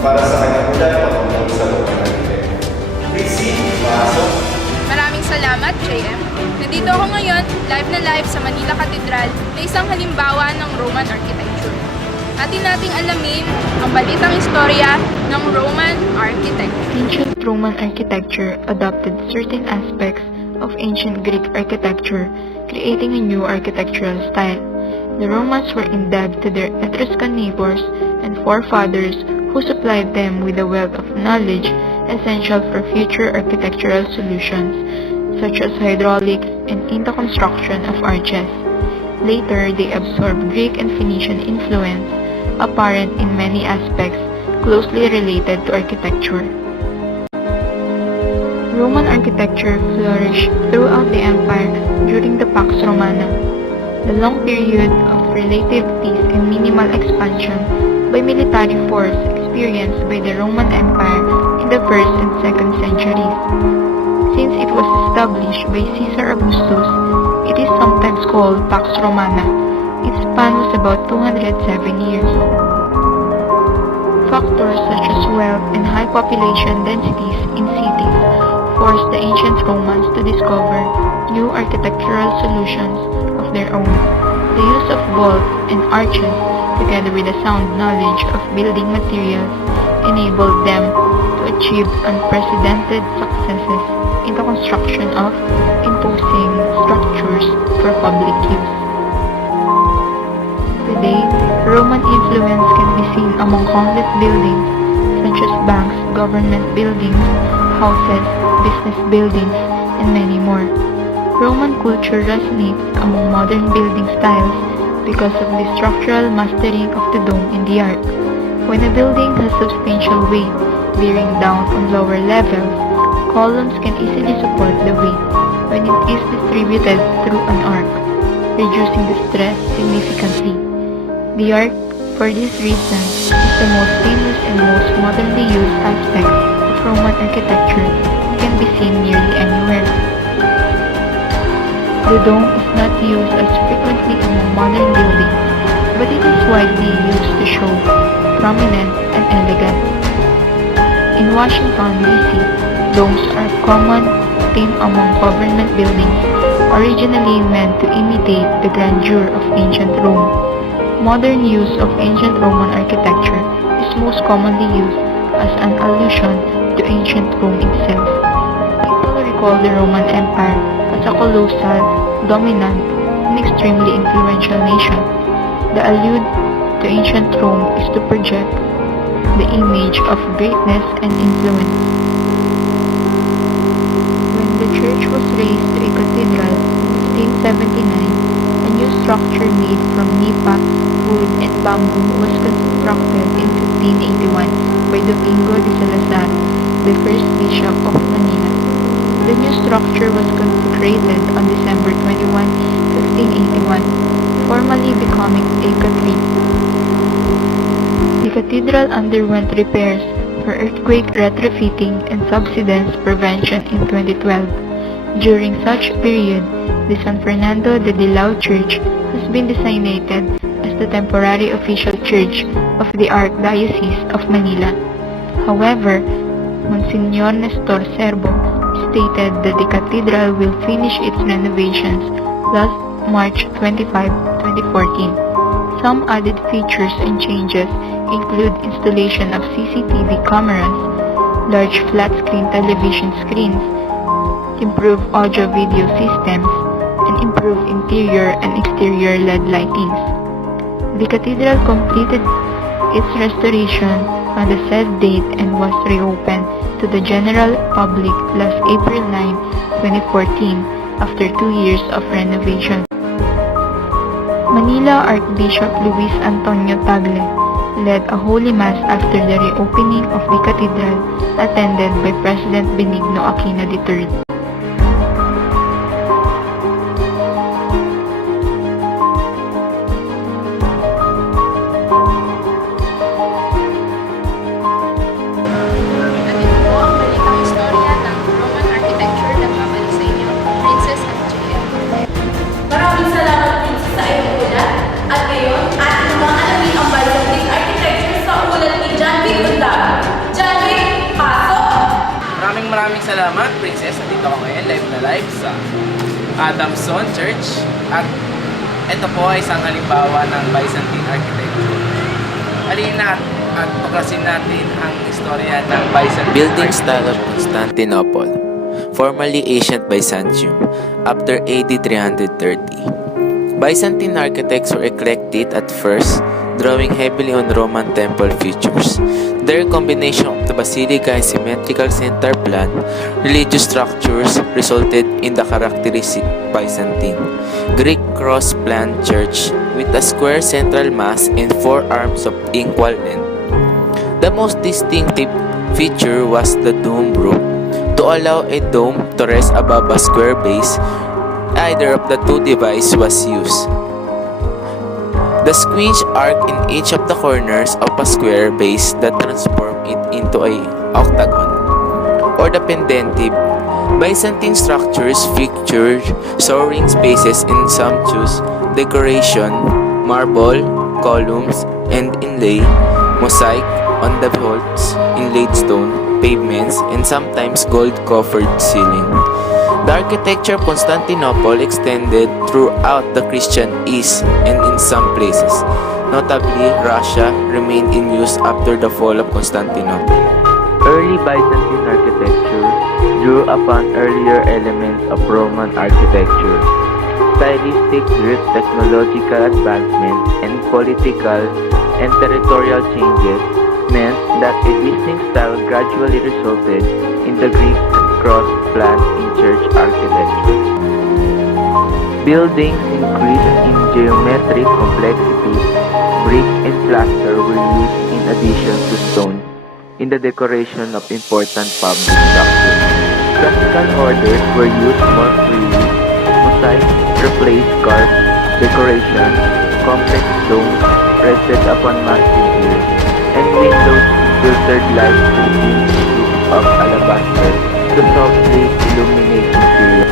Para sa kanyang ulan patungkol sa Roman architecture. Please, pasok. Maraming salamat, JM. Nandito ako ngayon, live sa Manila Cathedral na isang halimbawa ng Roman architecture. Atin nating alamin ang balitang istorya ng Roman architecture. Ancient Roman architecture adopted certain aspects of ancient Greek architecture, creating a new architectural style. The Romans were indebted to their Etruscan neighbors and forefathers who supplied them with a wealth of knowledge essential for future architectural solutions, such as hydraulics and in the construction of arches. Later, they absorbed Greek and Phoenician influence, apparent in many aspects closely related to architecture. Roman architecture flourished throughout the empire during the Pax Romana, the long period of relative peace and minimal expansion by military force experienced by the Roman Empire in the 1st and 2nd centuries. Since it was established by Caesar Augustus, it is sometimes called Pax Romana. Its span was about 207 years. Factors such as wealth and high population densities in cities forced the ancient Romans to discover new architectural solutions of their own. The use of vaults and arches, together with a sound knowledge of building materials, enabled them to achieve unprecedented successes in the construction of imposing structures for public use. Today, Roman influence can be seen among countless buildings such as banks, government buildings, houses, business buildings, and many more. Roman culture resonates among modern building styles because of the structural mastering of the dome and the arc. When a building has substantial weight bearing down on lower levels, columns can easily support the weight when it is distributed through an arc, reducing the stress significantly. The arc, for this reason, is the most famous and most modernly used aspect of Roman architecture and can be seen nearly anywhere. The dome is not used as frequently among modern buildings, but it is widely used to show prominence and elegance. In Washington, D.C., domes are a common theme among government buildings, originally meant to imitate the grandeur of ancient Rome. Modern use of ancient Roman architecture is most commonly used as an allusion to ancient Rome itself. People recall the Roman Empire as a colossal, dominant, and extremely influential nation. The allude to ancient Rome is to project the image of greatness and influence. When the church was raised to a cathedral in 1579, a new structure made from nipa, wood, and bamboo was constructed in 1581 by Domingo de Salazar, the first bishop of Manila. The new structure was consecrated on December 21, 1581, formally becoming a cathedral. The cathedral underwent repairs for earthquake retrofitting and subsidence prevention in 2012. During such period, the San Fernando de Dilao Church has been designated as the temporary official church of the Archdiocese of Manila. However, Monsignor Nestor Serbo stated that the cathedral will finish its renovations last March 25, 2014. Some added features and changes include installation of CCTV cameras, large flat-screen television screens, improved audio-video systems, and improved interior and exterior LED lightings. The cathedral completed its restoration on the said date and was reopened to the general public last April 9, 2014 after 2 years of renovation. Manila Archbishop Luis Antonio Tagle led a Holy Mass after the reopening of the cathedral, attended by President Benigno Aquino III. Princess. Nandito ako ngayon, live sa Adamson Church. At ito po ay isang halimbawa ng Byzantine architecture. Halina at tuklasin natin ang istorya ng Byzantine Building style of architecture. Constantinople, formerly ancient Byzantium, after AD 330. Byzantine architects were eclectic at first, drawing heavily on Roman temple features. Their combination of the basilica and symmetrical center plan, religious structures resulted in the characteristic Byzantine, Greek cross-plan church with a square central mass and four arms of equal length. The most distinctive feature was the dome roof, to allow a dome to rest above a square base. Either of the two devices was used. The squinch arc in each of the corners of a square base that transformed it into a octagon, or the pendentive. Byzantine structures featured soaring spaces in sumptuous decoration, marble, columns, and inlay, mosaic on the vaults, inlaid stone, pavements, and sometimes gold-covered ceiling. The architecture of Constantinople extended throughout the Christian East and in some places, notably Russia, remained in use after the fall of Constantinople. Early Byzantine architecture drew upon earlier elements of Roman architecture. Stylistic drift, technological advancement, and political and territorial changes meant that a distinct style gradually resulted in the Greek cross-plan in church architecture. Buildings increased in geometric complexity. Brick and plaster were used in addition to stone in the decoration of important public structures. Classical orders were used more freely. Mosaic replaced carved decoration. Complex domes rested upon massive piers, and windows filtered light through thin strips of alabaster to softly illuminate interior.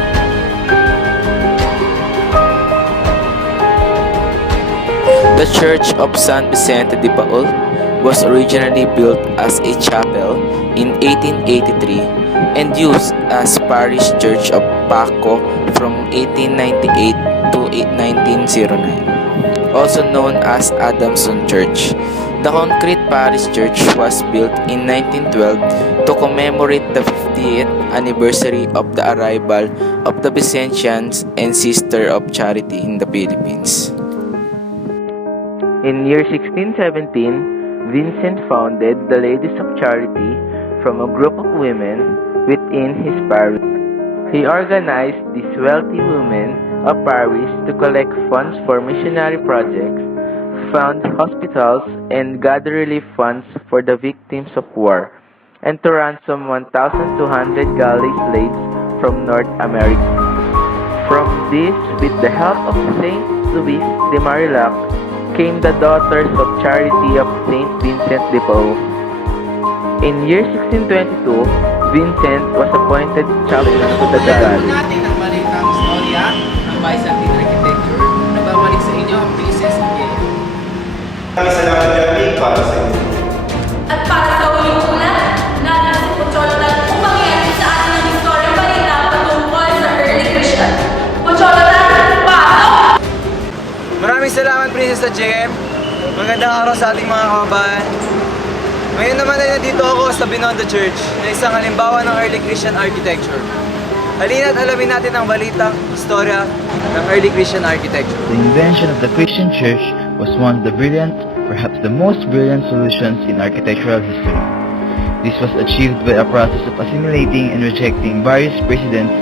The Church of San Vicente de Paul was originally built as a chapel in 1883 and used as parish church of Paco from 1898 to 1909, also known as Adamson Church. The concrete parish church was built in 1912 to commemorate the 50th anniversary of the arrival of the Byzantines and Sister of Charity in the Philippines. In year 1617, Vincent founded the Ladies of Charity from a group of women within his parish. He organized these wealthy women of parish to collect funds for missionary projects, found hospitals, and gather relief funds for the victims of war, and to ransom 1,200 galley slaves from North America. From this, with the help of Saint Louis de Marillac, came the Daughters of Charity of Saint Vincent de Paul. In year 1622, Vincent was appointed chaplain to the Tuklasin galley. natin ang balitang istorya ng Byzantine architecture. Nagbabalik sa inyo ang Princess Again. Maraming salamat, Jeremy, para sa inyo. At para sa uling una, natin si Pucholotan upang ihatid sa atin ang historiang balita patungkol sa early Christian. Pucholotan, pasok! Maraming salamat, Princess at JM. Magandang araw sa ating mga kababayan. Ngayon naman ay nandito ako sa Binondo Church na isang halimbawa ng early Christian architecture. Halina't alamin natin ang balitang istorya ng early Christian architecture. The invention of the Christian church was one of the brilliant, perhaps the most brilliant solutions in architectural history. This was achieved by a process of assimilating and rejecting various precedents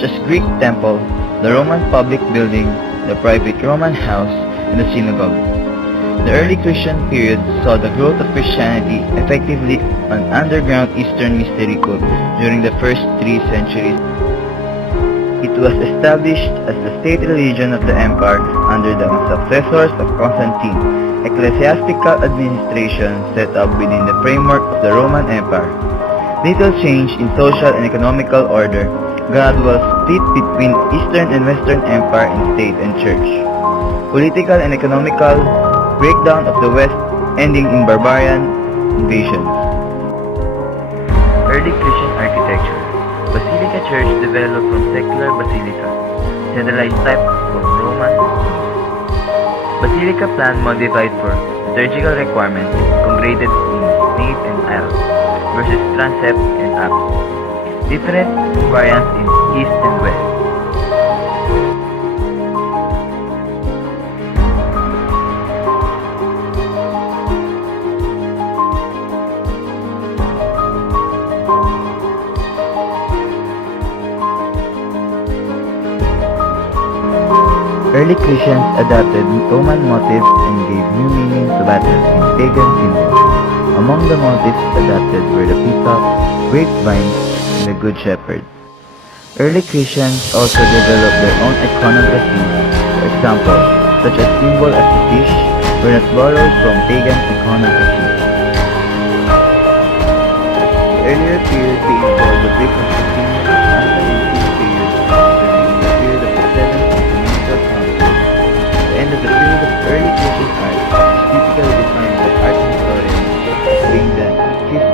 such as Greek temple, the Roman public building, the private Roman house, and the synagogue. The early Christian period saw the growth of Christianity effectively on underground Eastern mystery cult during the first 3 centuries. It was established as the state religion of the empire under the successors of Constantine, ecclesiastical administration set up within the framework of the Roman Empire. Little change in social and economical order, gradual split between Eastern and Western Empire in state and church. Political and economical breakdown of the West ending in barbarian invasions. Early Christian architecture. Basilica church developed from secular basilica, centralized type from Roman. Basilica plan modified for liturgical requirements, congregated in nave and aisle, versus transept and apse. Different variants in east and west. Early Christians adopted Roman motifs and gave new meaning to battles in pagan symbols. Among the motifs adopted were the peacock, grapevine, and the Good Shepherd. Early Christians also developed their own iconography. For example, such a symbol as the fish were not borrowed from pagan iconography. The earlier period being called the Byzantine anti-Byzantine period, during the period of the Seventh Ecumenical Council. The end of the period of early Christian art is typically defined by art historians, being the 5th,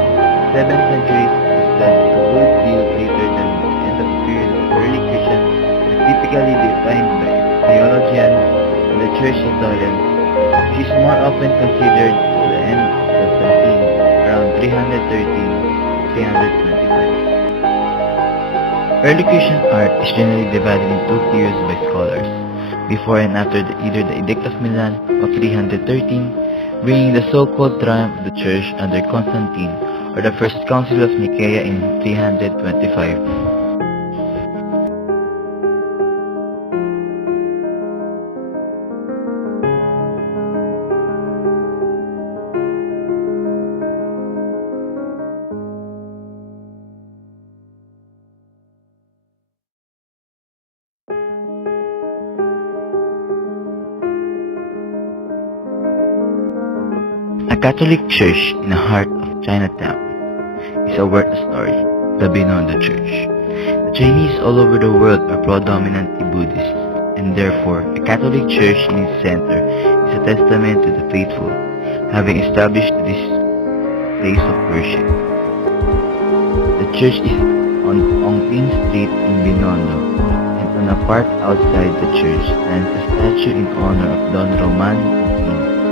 7th centuries is thus a good deal later than the end of the period of the early Christian, and typically defined by theologians and the church historians, which is more often considered to the end of Constantine, around 313-325. Early Christian art is generally divided in two periods by scholars, before and after either the Edict of Milan of 313, bringing the so-called triumph of the church under Constantine, or the First Council of Nicaea in 325. A Catholic church in the heart of Chinatown is a worth a story, the Binondo Church. The Chinese all over the world are predominantly Buddhist, and therefore a Catholic church in its center is a testament to the faithful, having established this place of worship. The church is on Ongping Street in Binondo, and on a part outside the church stands a statue in honor of Don Roman,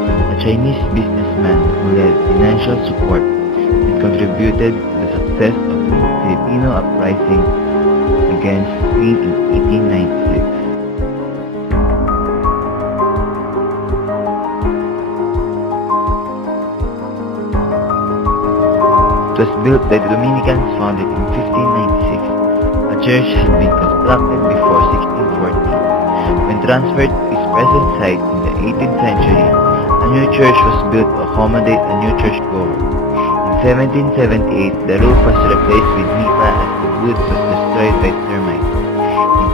a Chinese businessman who led financial support and contributed to the success of the Filipino uprising against Spain in 1896. It was built by the Dominicans, founded in 1596. A church had been constructed before 1640. When transferred to its present site in the 18th century, a new church was built to accommodate a new churchgoer. In 1778, the roof was replaced with nipa as the wood was destroyed by termites.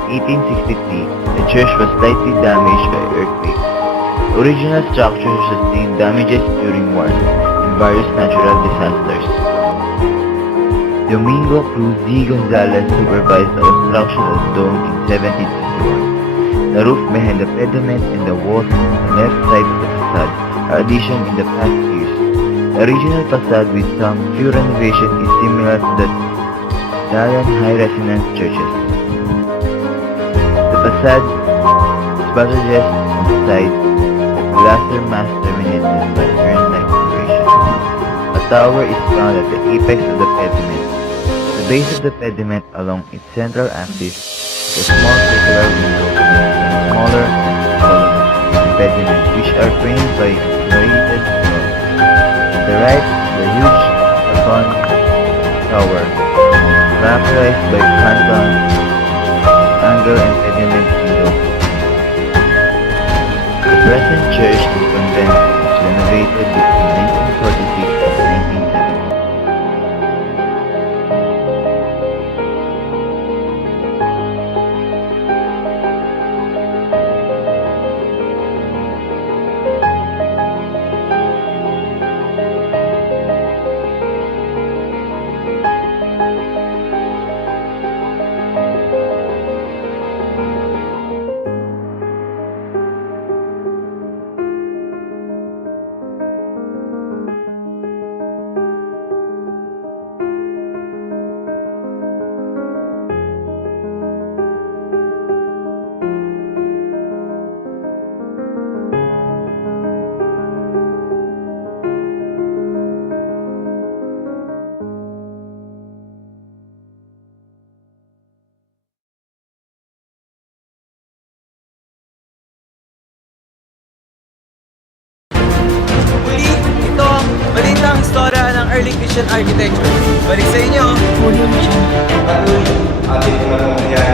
In 1863, the church was slightly damaged by earthquakes. The original structure sustained damages during wars and various natural disasters. Domingo Cruz D. Gonzalez supervised the construction of the dome in 1721. The roof behind the pediment and the walls on the left side of the facade are additions in the past years. The original facade with some few renovations is similar to the Italian high-resonance churches. The facade is buttressed on the side with pilaster mass terminated by urn-like decoration. A tower is found at the apex of the pediment. The base of the pediment along its central axis is a small circular window and smaller columns pediment which are framed by serrated walls. On the right, the huge Canton tower, characterized by canton, angle and pediment windows. The present church and convent was renovated between 1946 and 1970. Christian architecture. Balik sa inyo! Patuloy ating mga mangyayari